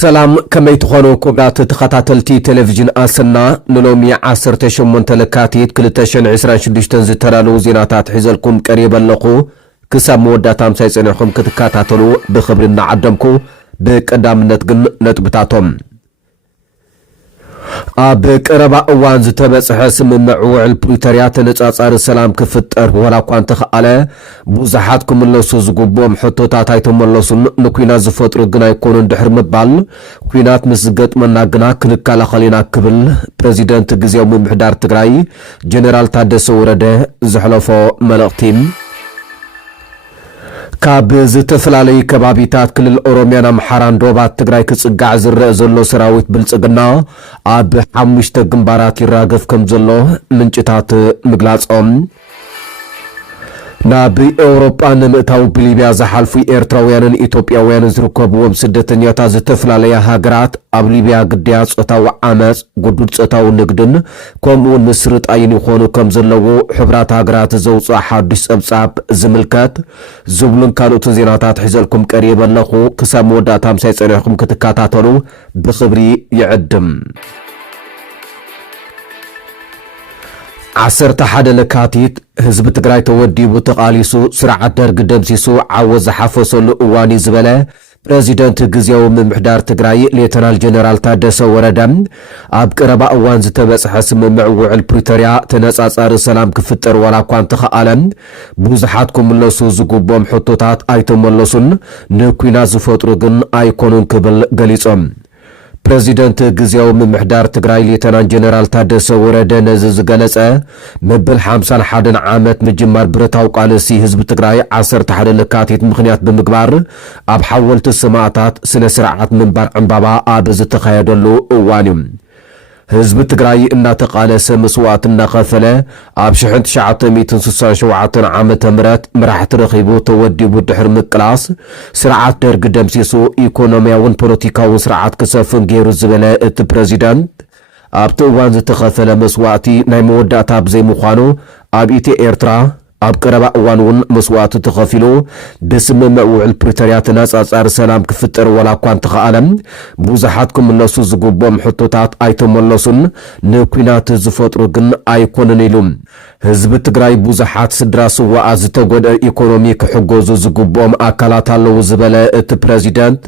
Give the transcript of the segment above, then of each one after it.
سلام كما يتخونو كوغات تخطاتلتي تلفزيون أسنا نلومي 18 لكاتيت كلتاشن 26 زترالو زيناتات حزلكم قريبا لقو كساب مودات امساي صنعكم كتكاتاتلو بخبرنا عدمكو بقدامنت جن نتبتاتهم بقربا اوان زتبصح سممعو البريتاريات نصاصار السلام كفتر ولا كنت خاله بوزحاتكم اللوسو زغبوم حطوتات ايتملسون نكوينا زفطر غنا يكون دحر مبال كوينات مسغط مناغنا كنكالا خلينا كبل بريزيدنت غزيو ممحدار تግራይ جنرال تادس ورده زحلفو ملقتيم كاب زتفلالي كبابيتات كل الأوروميانا محاران دوبات تقراي كسقع زرق زلو سراويت بلسقنا عب حمشت قنبارات يراغف كم زلو منجتات مقلاصهم نابي أوروبا نمتاو بليبيا زحالفي إيرتراويان إيتوبياويان زركوبوهم سدتنياتا زتفلالي هاقرات اب ليبيا قدياس اتاو عامس قدود اتاو نقدن كومون مسرط اين يخونو كم زلو حبرات هاقرات زوصا حادث امصاب زملكات زبلن كانو تنزيناتات حزلكم قريبا لخو كسام مودات همساي صنعكم كتكاتاتلو بخبري يعدم عسرت حد لكاتيت حزب تግራይ ተወዲቡ ተቃሊሱ ስርዓት ደርግ ደምሲሱ ዓወዝ ሓፈሰሉ እዋኒ ዝበለ ፕሬዚደንት ግዜው ምምሕዳር ትግራይ ሌተናል ጀነራል ታደሰ ወረደም ኣብ ቀረባ እዋን ዝተበጽሐ ስምምዕ ውዕል ፕሪቶሪያ ተነጻጻሪ ሰላም ክፍጠር ወላ ኳን ተኸኣለን ብዙሓት ኩምለሱ ዝግቦም ሕቶታት ኣይተመለሱን ንኩናት ዝፈጥሩ ግን ኣይኮኑን ክብል ገሊጾም بريزيدنت غزيو ممحدار تግራይ ليتنان جنرال تادس ورده نزز غلصه مبل 51 عامت مجمار برتاو قالسي حزب تግራይ 11 لكاتيت مخنيات بمغبار اب حولت السماعات سنه سرعات منبر انبابا اب زتخيدلو اوانيم حزب تግራይ እናተቃለሰ መስዋዕት እናኸፈለ ኣብ 1967 ዓመተ ምህረት መራሕቲ ረኺቡ ተወዲቡ ድሕር ምቅላስ ስርዓት ደርግ ደምሲሱ ኢኮኖሚያውን ፖለቲካውን ስርዓት ክሰፍን ገይሩ ዝበለ እቲ ፕሬዚደንት ኣብቲ እዋን ዝተኸፈለ መስዋዕቲ ናይ መወዳእታ ብዘይምዃኑ ኣብ ኤርትራ ኣብ ቀረባ እዋን መስዋዕት ተኸፊሉ በስምምዕ ውዕል ፕሪቶሪያ ተነጻጻሪ ሰላም ክፍጠር ወላ ኳን ተኸኣለም ብዙሓት ክምለሱ ዝግቦም ሕቶታት ኣይተመለሱን ንኩናት ዝፈጥሩ ግን ኣይኮነን ኢሉ ህዝቢ ትግራይ ብዙሓት ስድራ ስዋዓ ዝተጎደ ኢኮኖሚ ክሕገዙ ዝግቦም ኣካላት ኣለዉ ዝበለ እቲ ፕሬዚደንት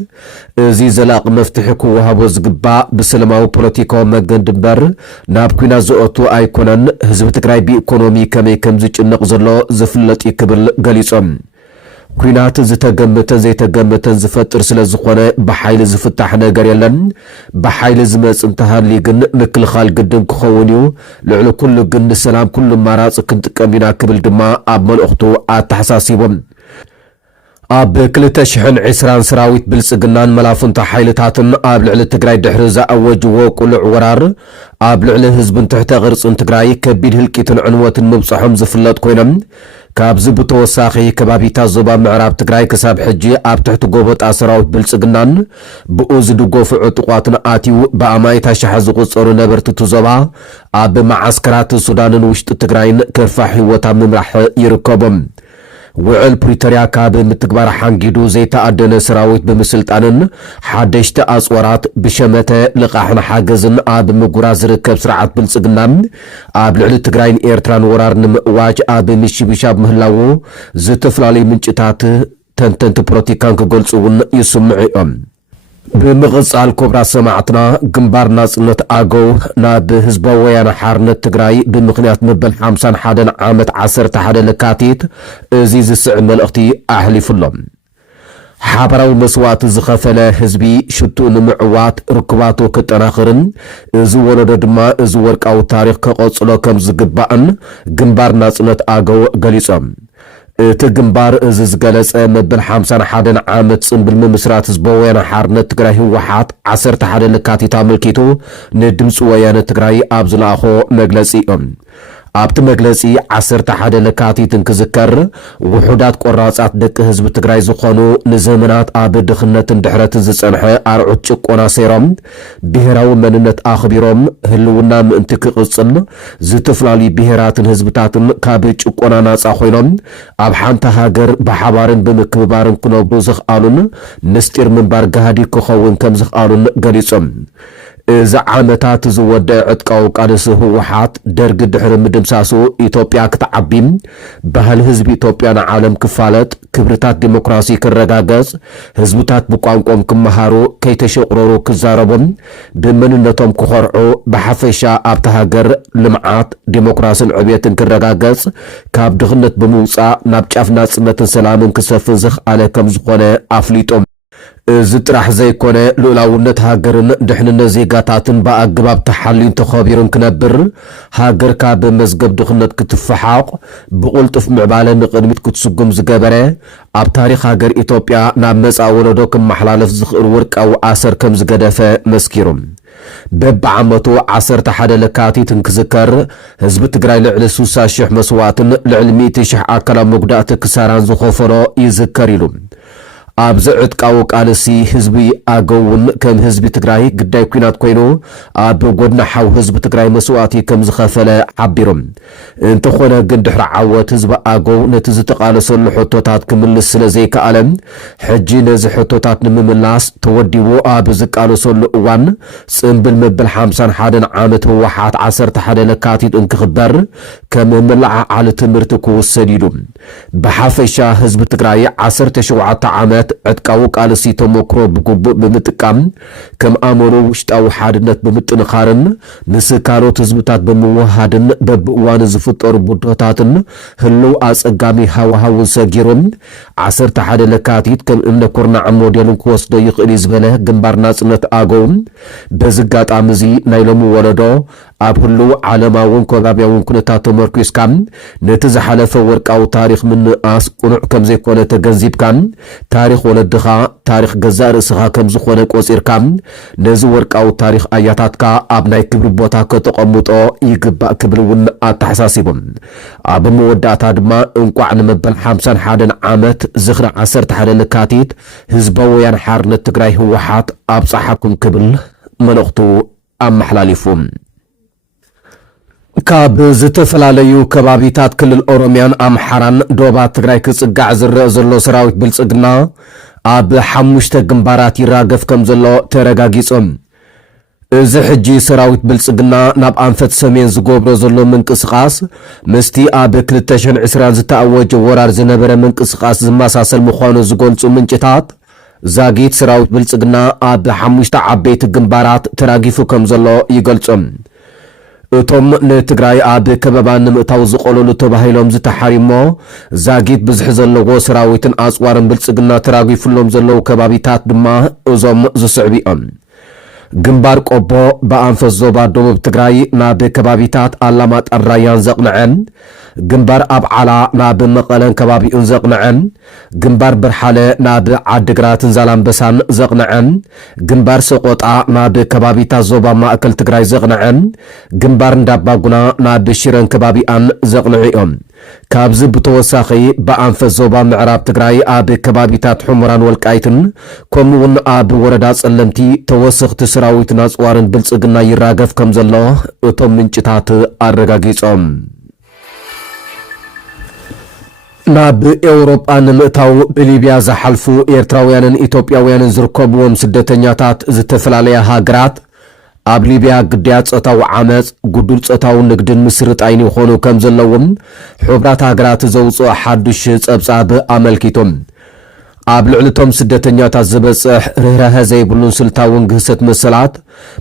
እዚ ዘላቂ መፍትሒ ክወሃቦ ዝግባእ ብሰላማዊ ፖለቲካዊ መንገዲ እምበር ናብ ኩናት ዝኣቱ ኣይኮነን ህዝቢ ትግራይ ብኢኮኖሚ ከመይ ከም ዝጭነቕ ዘሎ زفلت يكبل قليصم ኩናት ዝተገመተን ዘይተገመተን ዝፈጥር ስለዝኾነ በኃይል ዝፍታሕ ነገር የለን በኃይል ዝመጽን ተሃሊ ግን ምክልኻል ግድን ክኸውን እዩ ልዕሊ ኩሉ ግን ሰላም ኩሉ ማራጽ ክንጥቀሚና ክብል ድማ ኣብ መልእኽቱ ኣተሓሳሲቦም ኣብ 2020 ሰራዊት ብልጽግናን መላፍንታ ኃይልታትን ኣብ ልዕሊ ትግራይ ድሕሪ ዝኣወጅዎ ቁልዕ ወራር ኣብ ልዕሊ ህዝብን ትሕተ ቅርጽን ትግራይ ከቢድ ህልቂትን ዕንወትን ምብጽሖም ዝፍለጥ ኮይኖም ካብዚ ብተወሳኺ ከባቢታት ዞባ ምዕራብ ትግራይ ክሳብ ሕጂ ኣብ ትሕቲ ጎበጣ ሰራዊት ብልጽግናን ብኡ ዝድገፉ ዕጡቋትን ኣትዩ ብኣማይታ ሸሓ ዝቁጸሩ ነበርቲ ዞባ ኣብ ማዓስከራት ሱዳንን ውሽጢ ትግራይን ከርፋሕ ህይወታ ምምራሕ ይርከቦም ውዕል ፕሪቶሪያ ካብ ምትግባር ሓንጊዱ ዘይተኣደነ ሰራዊት ብምስልጣንን ሓደሽተ ኣጽወራት ብሸመተ ልቃሕን ሓገዝን ኣብ ምጉራ ዝርከብ ስርዓት ብልጽግናን ኣብ ልዕሊ ትግራይን ኤርትራን ወራር ንምእዋጅ ኣብ ምሽብሻብ ምህላው ዝተፈላለዩ ምንጭታት ተንተንቲ ፖለቲካን ክገልጹውን ይስምዑ እዮም بمغصال كبرى سماعتنا جنبار ناصنت آغو ناب حزبا ويانا حارنت تግራይ بمخنيات مبل 51 عامت 11 لكاتيت ازيز السعن ملأختي أحلف اللهم حابراو مسوات زخفله حزبي شتو نمعوات ركباتو كتناخرن ازو ولد دما ازو ورقاو تاريخ كقصلو كم زغبان جنبار ناصنت آغو غليصم تجنبار ازز جلس مبل 51 عامت صنبل ممسرات حزبا ويانا حارنت تግራይ ህወሓት 11 لكاتيت ملكيتو ندمص ويانا تግራይ ابزلاخو مغلصي ኣብቲ መግለጺ 11 ለካቲት እንክዝከር ውሑዳት ቆራጻት ደቂ ህዝቢ ትግራይ ዝኾኑ ንዘመናት ኣብ ድኽነትን ድሕረትን ዝጸንሐ ኣርዑት ጭቆና ሰይሮም ብሔራዊ መንነት ኣኽቢሮም ህልውና ምእንቲ ክቕጽል ዝተፈላለዩ ብሔራትን ህዝብታትን ካብ ጭቆና ናጻ ኮይኖም ኣብ ሓንቲ ሃገር ብሓባርን ብምክብባርን ክነብሩ ዝኽኣሉን ምስጢር ምንባር ገሃዲ ክኸውን ከም ዝኽኣሉን ገሊጾም እዚ ዓመታት ዝወደአ ዕጥቃዊ ቃልሲ ህወሓት ደርጊ ድሕሪ ምድምሳሱ ኢትዮጵያ ክትዓቢ ባህሊ ህዝቢ ኢትዮጵያ ንዓለም ክፋለጥ ክብርታት ዲሞክራሲ ክረጋገጽ ህዝብታት ብቋንቋም ክመሃሩ ከይተሸቕረሩ ክዛረቦም ብመንነቶም ክኾርዑ ብሓፈሻ ኣብቲ ሃገር ልምዓት ዲሞክራሲን ዕብየትን ክረጋገጽ ካብ ድኽነት ብምውፃእ ናብ ጫፍ ናጽነትን ሰላምን ክሰፍን ዝኽኣለ ከም ዝኾነ ኣፍሊጦም እዚ ጥራሕ ዘይኮነ ልኡላውነት ሃገርን ድሕንነት ዜጋታትን ብኣገባብ ተሓልዩን ተኸቢሩን ክነብር ሃገር ካብ መዝገብ ድኽነት ክትፈሓቕ ብቕልጡፍ ምዕባለ ንቕድሚት ክትስጉም ዝገበረ ኣብ ታሪክ ሃገር ኢትዮጵያ ናብ መጻኢ ወለዶ ክመሓላለፍ ዝኽእል ወርቃዊ ኣሰር ከም ዝገደፈ መስኪሩ በብዓመቱ 11 ለካቲት እንክዝከር ህዝቢ ትግራይ ልዕሊ 60,000 መስዋዕትን ልዕሊ 100,000 ኣካላዊ መጉዳእቲ ክሳራን ዝኸፈሎ ይዝከር ኢሉ ኣብዚ ዕጥቃዊ ቃልሲ ህዝቢ ኣገውን ከም ህዝቢ ትግራይ ግዳይ ኩናት ኮይኑ ኣብ ጎድና ሓው ህዝቢ ትግራይ መስዋዕቲ ከም ዝኸፈለ ሓቢሮም እንተኾነ ግን ድሕሪ ዓወት ህዝቢ ኣገው ነቲ ዝተቃለሰሉ ሕቶታት ክምልስ ስለ ዘይከኣለ ሕጂ ነዚ ሕቶታት ንምምላስ ተወዲቡ ኣብ ዝቃለሰሉ እዋን ጽምብል መበል 51 ዓመት ህወሓት 11 ለካቲት እንክኽበር ከም መላዓዓሊ ትምህርቲ ክውሰድ ኢሉ ብሓፈሻ ህዝቢ ትግራይ 17 ዓመት ዕጥቃዊ ቃልሲ ተመክሮ ብግቡእ ብምጥቃም ከም ኣመኑ ውሽጣዊ ሓድነት ብምጥንኻርን ምስ ካልኦት ህዝብታት ብምውሃድን በብእዋኑ ዝፍጠሩ ቡድሆታትን ህልው ኣጸጋሚ ሃዋሃውን ሰጊሮም 11 ለካቲት ከም እምነ ኩርናዕ ሞዴልን ክወስዶ ይኽእል ዝበለ ግንባር ናጽነት ኣገው በዚ ኣጋጣሚ እዚ ናይ ሎሚ ወለዶ ኣብ ህልው ዓለማውን ከባብያውን ኩነታት ተመርኪስካ ነቲ ዝሓለፈ ወርቃዊ ታሪክ ምንኣስ ቁኑዕ ከም ዘይኮነ ተገንዚብካ ታሪክ ወለድኻ ታሪክ ገዛእ ርእስኻ ከም ዝኾነ ቆፂርካ ነዚ ወርቃዊ ታሪክ ኣያታትካ ኣብ ናይ ክብሪ ቦታ ከተቐምጦ ይግባእ ክብል እውን ኣተሓሳሲቦም ኣብ መወዳእታ ድማ እንቋዕ ንመበል 51 ዓመት ዝኽሪ 11 ለካቲት ህዝባዊ ወያነ ሓርነት ትግራይ ህወሓት ኣብፅሓኩም ክብል መልእኽቱ ኣመሓላሊፉ ካብ ዝተፈላለዩ ከባቢታት ክልል ኦሮሚያን ኣምሓራን ዶባት ትግራይ ክጽጋዕ ዝረአ ዘሎ ሰራዊት ብልጽግና ኣብ 5 ግንባራት ይራገፍ ከም ዘሎ ተረጋጊጾም እዚ ሕጂ ሰራዊት ብልጽግና ናብ ኣንፈት ሰሜን ዝገብሮ ዘሎ ምንቅስቓስ ምስቲ ኣብ 2020 ዝተኣወጀ ወራር ዝነበረ ምንቅስቓስ ዝመሳሰል ምዃኑ ዝገልጹ ምንጭታት ዛጊት ሰራዊት ብልጽግና ኣብ 5 ዓበይቲ ግንባራት ተራጊፉ ከም ዘሎ ይገልጾም እቶም ንትግራይ ኣብ ከበባ ንምእታው ዝቆለሉ ተባሂሎም ዝተሓሪሞ ዛጊት ብዝሕ ዘለዎ ሰራዊትን ኣጽዋርን ብልጽግና ተራጊፉሎም ዘለው ከባቢታት ድማ እዞም ዝስዕቡ እዮም ግንባር ቆቦ በኣንፈት ዞባ ደቡብ ትግራይ ናብ ከባቢታት ኣላማጣን ራያን ዘቕንዐን ግንባር ኣብዓላ ናብ መቐለን ከባቢኡን ዘቕንዐን ግንባር ብርሓለ ናብ ዓዲግራትን ዛላምበሳን ዘቕንዐን ግንባር ሰቆጣ ናብ ከባቢታት ዞባ ማእከል ትግራይ ዘቕንዐን ግንባር እንዳባጉና ናብ ሽረን ከባቢኣን ዘቕንዑ እዮም ካብዚ ብተወሳኺ በኣንፈት ዞባ ምዕራብ ትግራይ ኣብ ከባቢታት ሑመራን ወልቃይትን ከምኡውን ኣብ ወረዳ ጸለምቲ ተወሰኽቲ ሰራዊትን ኣጽዋርን ብልጽግና ይራገፍ ከም ዘሎ እቶም ምንጭታት ኣረጋጊጾም ናብ ኤውሮጳ ንምእታው ብሊብያ ዝሓልፉ ኤርትራውያንን ኢትዮጵያውያንን ዝርከብዎም ስደተኛታት ዝተፈላለያ ሃገራት ኣብ ሊብያ ግዳያት ጾታዊ ዓመፅ ጉዱል ጾታዊ ንግድን ምስርጣይን ይኾኑ ከም ዘለዎም ሕብራት ሃገራት ዘውፅኦ ሓዱሽ ጸብጻብ ኣመልኪቶም ኣብ ልዕልቶም ስደተኛታት ዝበጽሕ ርህራሄ ዘይብሉን ስልታውን ግህሰት መሰላት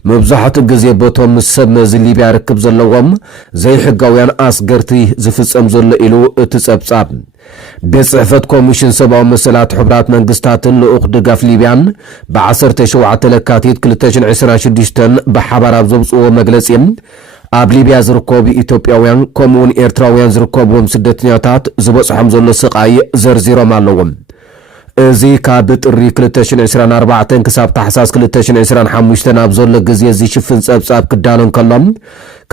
መብዛሕትኡ ግዜ በቶም ሰብ መዚ ሊብያ ርክብ ዘለዎም ዘይሕጋውያን ኣስገርቲ ዝፍጸም ዘሎ ኢሉ እቲ ጸብጻብ ቤት ጽሕፈት ኮሚሽን ሰብኣዊ መሰላት ሕብራት መንግስታትን ልኡኽ ድጋፍ ሊብያን ብ17 ለካቲት 2026 ብሓባር ኣብ ዘውፅዎ መግለጺ ኣብ ሊብያ ዝርከቡ ኢትዮጵያውያን ከምኡውን ኤርትራውያን ዝርከብዎም ስደተኛታት ዝበጽሖም ዘሎ ስቃይ ዘርዚሮም ኣለዎም እዚ ካብ ጥሪ 2024 ክሳብ ታሕሳስ 2025 ኣብ ዘሎ ግዜ ዝሽፍን ጸብጻብ ክዳሎን ከሎም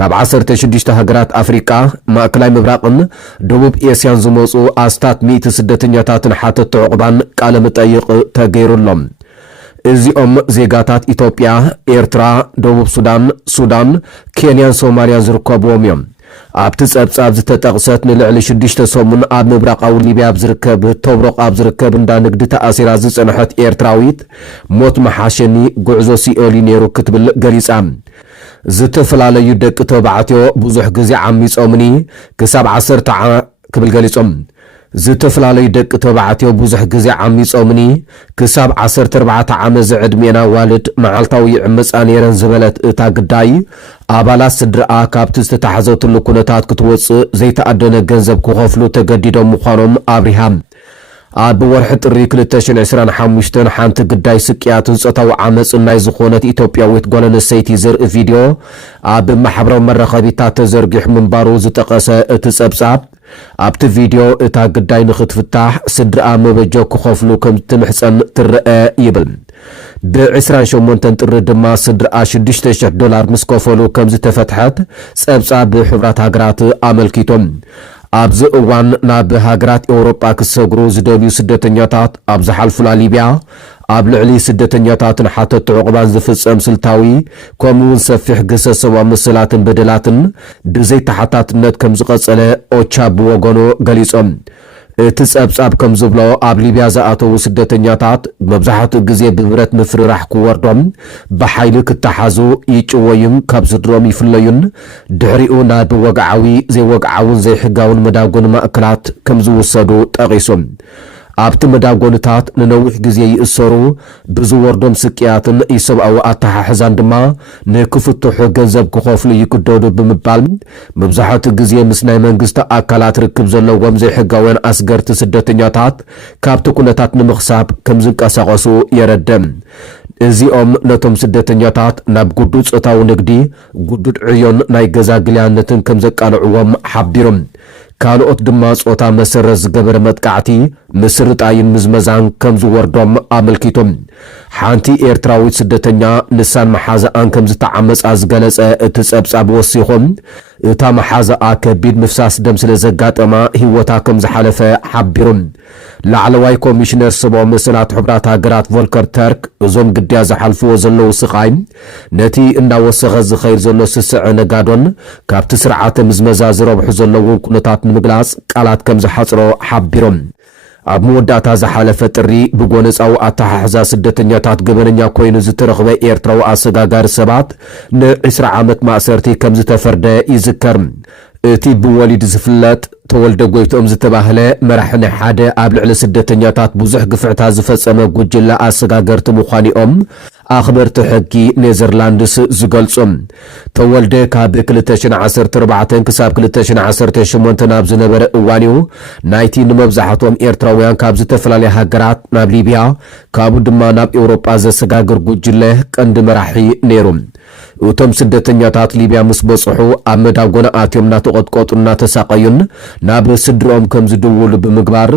ካብ 16 ሃገራት ኣፍሪቃ ማእከላይ ምብራቕን ደቡብ ኤስያን ዝመጹ ኣስታት 100 ስደተኛታትን ሓተት ዕቁባን ቃለ መጠይቕ ተገይሩሎም። እዚኦም ዜጋታት ኢትዮጵያ፣ ኤርትራ፣ ደቡብ ሱዳን፣ ኬንያን ሶማልያን ዝርከብዎም እዮም። ኣብቲ ጸብጻብ ዝተጠቕሰት ንልዕሊ 6 ሰሙን ኣብ ምብራቃዊ ሊብያ ዝርከብ ተብሮቕ ኣብ ዝርከብ እንዳ ንግዲ ተኣሲራ ዝጸንሐት ኤርትራዊት ሞት መሓሸኒ ጉዕዞ ሲኦሊ ነይሩ ክትብል ገሊጻ ዝተፈላለዩ ደቂ ተባዕትዮ ብዙሕ ግዜ ዓሚጾምኒ ክሳብ 10 ክብል ገሊጾም ዝተፈላለዩ ደቂ ተባዕትዮ ብዙሕ ግዜ ዓሚጾምኒ ክሳብ 14 ዓመት ዝዕድሜና ዋልድ መዓልታዊ ይዕመፃ ነይረን ዝበለት እታ ግዳይ ኣባላት ስድራኣ ካብቲ ዝተታሕዘትሉ ኩነታት ክትወፅእ ዘይተኣደነ ገንዘብ ክኸፍሉ ተገዲዶም ምዃኖም ኣብሪሃ ኣብ ወርሒ ጥሪ 2025 ሓንቲ ግዳይ ስቅያትን ጾታዊ ዓመፅን ናይ ዝኾነት ኢትዮጵያዊት ጓል ኣንስተይቲ ዘርኢ ቪድዮ ኣብ ማሕበራዊ መራኸቢታት ተዘርጊሑ ምንባሩ ዝጠቐሰ እቲ ጸብጻብ ኣብቲ ቪድዮ እታ ግዳይ ንኽትፍታሕ ስድራኣ መበጀ ክኸፍሉ ከም ትምሕፀን ትርአ ይብል። ብ28 ጥሪ ድማ ስድራኣ $6,000 ምስ ከፈሉ ከም ዝተፈትሐት ጸብጻብ ብሕብራት ሃገራት ኣመልኪቶም። ኣብዚ እዋን ናብ ሃገራት ኤውሮጳ ክሰግሩ ዝደልዩ ስደተኛታት ኣብ ዝሓልፉላ ሊብያ ኣብ ልዕሊ ስደተኛታትን ሓተት ዕቁባን ዝፍጸም ስልታዊ ከምኡውን ሰፊሕ ገሰሰባዊ ምስላትን በደላትን ብዘይተሓታትነት ከም ዝቐጸለ ኦቻ ብወገኑ ገሊጾም። እቲ ጸብጻብ ከም ዝብሎ ኣብ ሊብያ ዝኣተዉ ስደተኛታት መብዛሕትኡ ግዜ ብብረት ምፍርራሕ ክወርዶም ብሓይሊ ክተሓዙ ይጭወዩን ካብ ስድሮም ይፍለዩን ድሕሪኡ ናብ ወግዓዊ ዘይወግዓውን ዘይሕጋውን መዳጎን ማእከላት ከም ዝውሰዱ ጠቒሶም። ኣብቲ መዳጎንታት ንነዊሕ ግዜ ይእሰሩ ብዝወርዶም ስቅያትን ኢሰብኣዊ ኣተሓሕዛን ድማ ንክፍትሑ ገንዘብ ክኸፍሉ ይግደዱ ብምባል መብዛሕትኡ ግዜ ምስ ናይ መንግስቲ ኣካላት ርክብ ዘለዎም ዘይሕጋውያን ኣስገርቲ ስደተኛታት ካብቲ ኩነታት ንምኽሳብ ከም ዝንቀሳቐሱ የረድም። እዚኦም ነቶም ስደተኛታት ናብ ጉዱድ ጾታዊ ንግዲ፣ ጉዱድ ዕዮን ናይ ገዛ ግልያነትን ከም ዘቃልዕዎም ሓቢሮም። ካልኦት ድማ ጾታ መሰረት ዝገበረ መጥቃዕቲ ምስርጣይን ምዝመዛን ከም ዝወርዶም ኣመልኪቶም። ሓንቲ ኤርትራዊት ስደተኛ ንሳን መሓዛኣን ከም ዝተዓመፃ ዝገለጸ እቲ ጸብጻብ ወሲኾም እታ መሓዛኣ ከቢድ ምፍሳስ ደም ስለ ዘጋጠማ ህይወታ ከም ዝሓለፈ ሓቢሮም። ላዕለዋይ ኮሚሽነር ሰብኣዊ መሰላት ሕቡራት ሃገራት ቮልከር ተርክ እዞም ግድያ ዝሓልፍዎ ዘለዉ ስቓይ ነቲ እናወሰኸ ዝኸይድ ዘሎ ስስዕ ነጋዶን ካብቲ ስርዓተ ምዝመዛ ዝረብሑ ዘለውን ኩነታት ንምግላጽ ቃላት ከም ዝሓጽሮ ሓቢሮም። ኣብ መወዳእታ ዝሓለፈ ጥሪ ብጎነፃዊ ኣተሓሕዛ ስደተኛታት ገበነኛ ኮይኑ ዝተረኽበ ኤርትራዊ ኣሰጋጋሪ ሰባት ን20 ዓመት ማእሰርቲ ከም ዝተፈርደ ይዝከር። እቲ ብወሊድ ዝፍለጥ ተወልደ ጎይቶም ዝተባህለ መራሕኒ ሓደ ኣብ ልዕሊ ስደተኛታት ብዙሕ ግፍዕታት ዝፈጸመ ጉጅለ ኣሰጋገርቲ ምዃኒኦም ኣኽበርቲ ሕጊ ኔዘርላንድስ ዝገልጾም። ተወልደ ካብ 2014 ክሳብ 2018 ናብ ዝነበረ እዋን እዩ ናይቲ ንመብዛሕትኦም ኤርትራውያን ካብ ዝተፈላለዩ ሃገራት ናብ ሊብያ ካብኡ ድማ ናብ ኤውሮጳ ዘሰጋግር ጉጅለ ቀንዲ መራሒ ነይሩ። እቶም ስደተኛታት ሊብያ ምስ በጽሑ ኣብ መዳጎና ኣትዮም እናተቐጥቀጡ እናተሳቀዩን ናብ ስድሮኦም ከም ዝድውሉ ብምግባር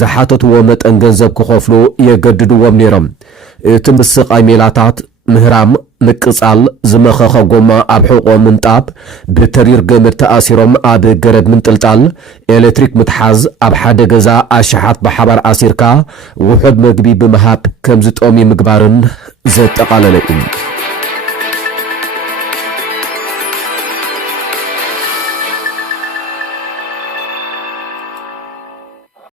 ዝሓተትዎ መጠን ገንዘብ ክኸፍሉ የገድድዎም ነይሮም። እቲ ምስቃይ ሜላታት ምህራም፣ ምቅጻል፣ ዝመኸኸ ጎማ ኣብ ሕቖም ምንጣብ፣ ብተሪር ገመድ ተኣሲሮም ኣብ ገረድ ምንጥልጣል፣ ኤሌክትሪክ ምትሓዝ፣ ኣብ ሓደ ገዛ ኣሽሓት ብሓባር ኣሲርካ ውሑድ መግቢ ብምሃብ ከም ዝጠሚ ምግባርን ዘጠቓለለ እዩ።